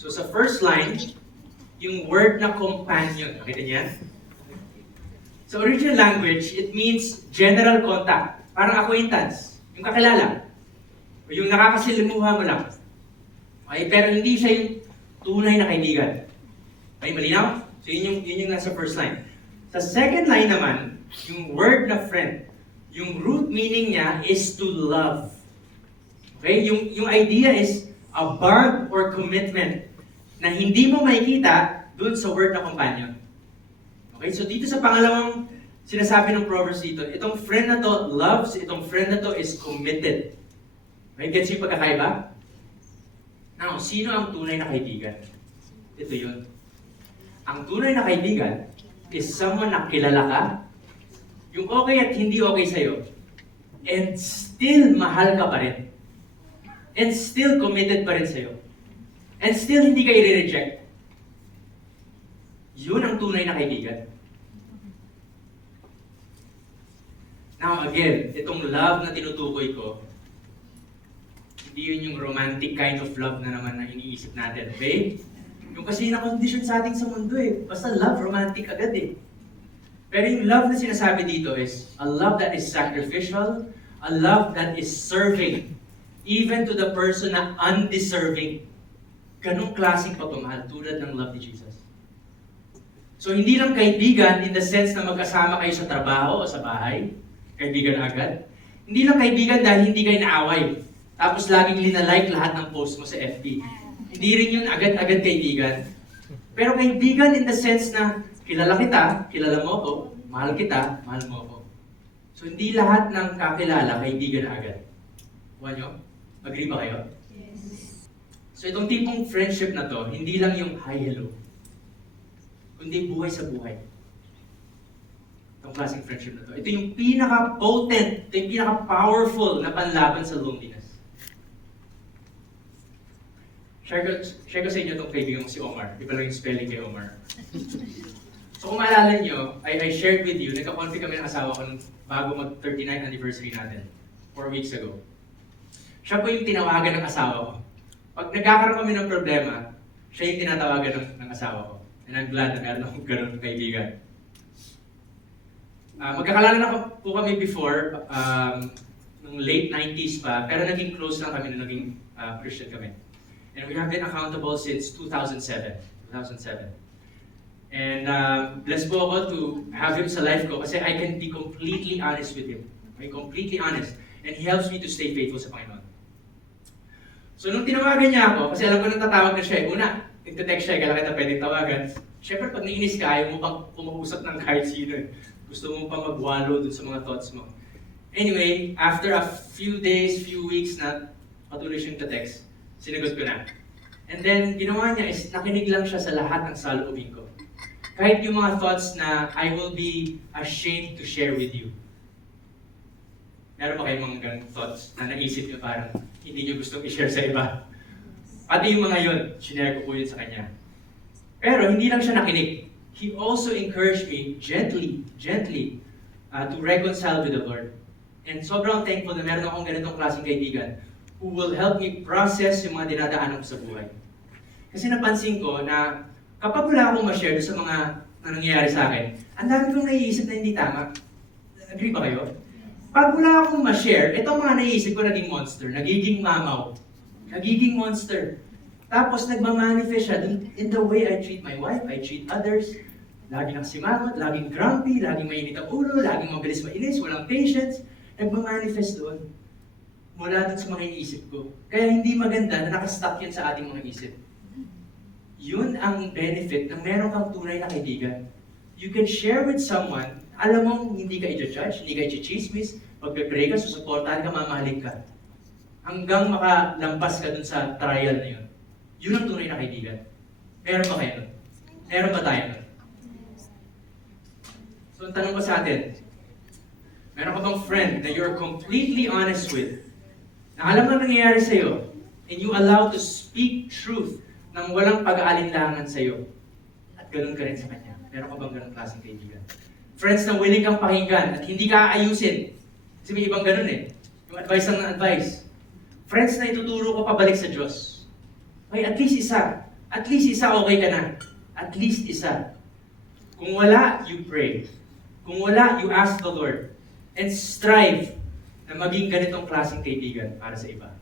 So sa first line, yung word na companion. Nakita niyan? Sa original language, it means general contact. Parang acquaintance. Yung kakilala. O yung nakakasilimuha mo lang. Okay? Pero hindi siya yung tunay na kaibigan. Okay, malinaw? So yun yung nasa first line. Sa second line naman, yung word na friend, yung root meaning niya is to love. Okay? Yung idea is a bond or commitment na hindi mo makikita dun sa word na companion. Okay? So dito sa pangalawang sinasabi ng Proverbs dito, itong friend na to loves, itong friend na to is committed. Okay? Gets yung pagkakaiba? Now, sino ang tunay na kaibigan? Ito yun. Ang tunay na kaibigan is someone na kilala ka, yung okay at hindi okay sa'yo, and still mahal ka pa rin. And still committed pa rin sa'yo. And still hindi ka i-reject. Yun ang tunay na kaibigan. Now again, itong love na tinutukoy ko, hindi yun yung romantic kind of love na naman na iniisip natin, okay? Yung kasi na-condition sa ating sa mundo eh. Basta love, romantic agad eh. Pero yung love na sinasabi dito is a love that is sacrificial, a love that is serving, even to the person na undeserving. Ganong klaseng pagmamahal tulad ng love ni Jesus. So hindi lang kaibigan in the sense na magkasama kayo sa trabaho o sa bahay, kaibigan agad. Hindi lang kaibigan dahil hindi kayo naaway, tapos laging linalike lahat ng post mo sa FB. Hindi rin yun agad-agad kaibigan. Pero kaibigan in the sense na kilala kita, kilala mo ako, mahal kita, mahal mo ako. So hindi lahat ng kakilala kaibigan agad. Kuha nyo? Agree ba kayo? Yes. So itong tipong friendship na to, hindi lang yung hi, hello. Kundi buhay sa buhay. Itong klaseng friendship na to. Ito yung pinaka-potent, ito yung pinaka-powerful na panlaban sa loneliness. Share ko sa inyo itong kaibigan ko si Omar. Iba lang yung spelling kay Omar. So kung maalala nyo, I shared with you, nagka-conflict kami ng asawa ko bago mag-39th anniversary natin, 4 weeks ago. Siya po yung tinawagan ng asawa ko. Pag nagkakaroon kami ng problema, siya yung tinatawagan ng asawa ko. And I'm glad na meron akong ganun kaibigan. Magkakalala na po kami before, nung late 90s pa, pero naging close lang kami nung naging Christian kami. And we have been accountable since 2007. And blessed po ako to have him sa life ko kasi I can be completely honest with him. Okay, completely honest. And he helps me to stay faithful sa Panginoon. So nung tinawagan niya ako, kasi alam ko nang tatawag na siya, una, nagte-text siya, kailan kita pwedeng tawagan. Siyempre pag nainis ka, ayaw mo pang kumausap ng kahit sino. Gusto mo pang magwalo dun sa mga thoughts mo. Anyway, after a few days, few weeks na patuloy siyang text, sinagot ko na. And then, ginawa niya is nakinig lang siya sa lahat ng saloobin ko. Kahit yung mga thoughts na I will be ashamed to share with you. Meron ba kayong mga ganong thoughts na naisip niyo parang hindi niyo gustong i-share sa iba? Pati yung mga yun, sinare ko po yun sa kanya. Pero hindi lang siya nakinig. He also encouraged me gently to reconcile with the Lord. And sobrang thankful na meron akong ganitong klaseng kaibigan who will help me process yung mga dinadaanan ko sa buhay. Kasi napansin ko na kapag wala akong ma-share sa mga nangyayari sa akin, ang dami kong naiisip na hindi tama. Agree ba kayo? Pag wala akong ma-share, itong mga naiisip ko naging monster, nagiging mamaw, nagiging monster. Tapos nagmamanifest siya in the way I treat my wife, I treat others. Laging nakasimangot, laging grumpy, laging mainit ang ulo, laging mabilis mainis, walang patience. Nagmamanifest doon. Mula dun sa mga iniisip ko. Kaya hindi maganda na nakastock yan sa ating mga isip. Yun ang benefit ng meron kang tunay na kaibigan. You can share with someone, alam mong hindi ka i-judge, hindi ka i-chismis, pagpe-pray ka, susuportahan ka, mamahalin ka. Hanggang makalampas ka dun sa trial na yun. Yun ang tunay na kaibigan. Meron ba kayo nun? Meron ba tayo nun? So, ang tanong ko sa atin, meron ka bang friend na you're completely honest with, na alam na nangyayari sa'yo, and you allow to speak truth nang walang pag-aalinlangan sa'yo, at ganun ka rin sa kanya. Meron ka bang ganun klaseng kaibigan? Friends na willing kang pakinggan at hindi ka aayusin. Kasi may ibang ganun eh. Yung advice lang na advice. Friends na ituturo ko pabalik sa Diyos. Okay, at least isa. At least isa, okay ka na. At least isa. Kung wala, you pray. Kung wala, you ask the Lord. And strive na maging ganitong klaseng kaibigan para sa iba.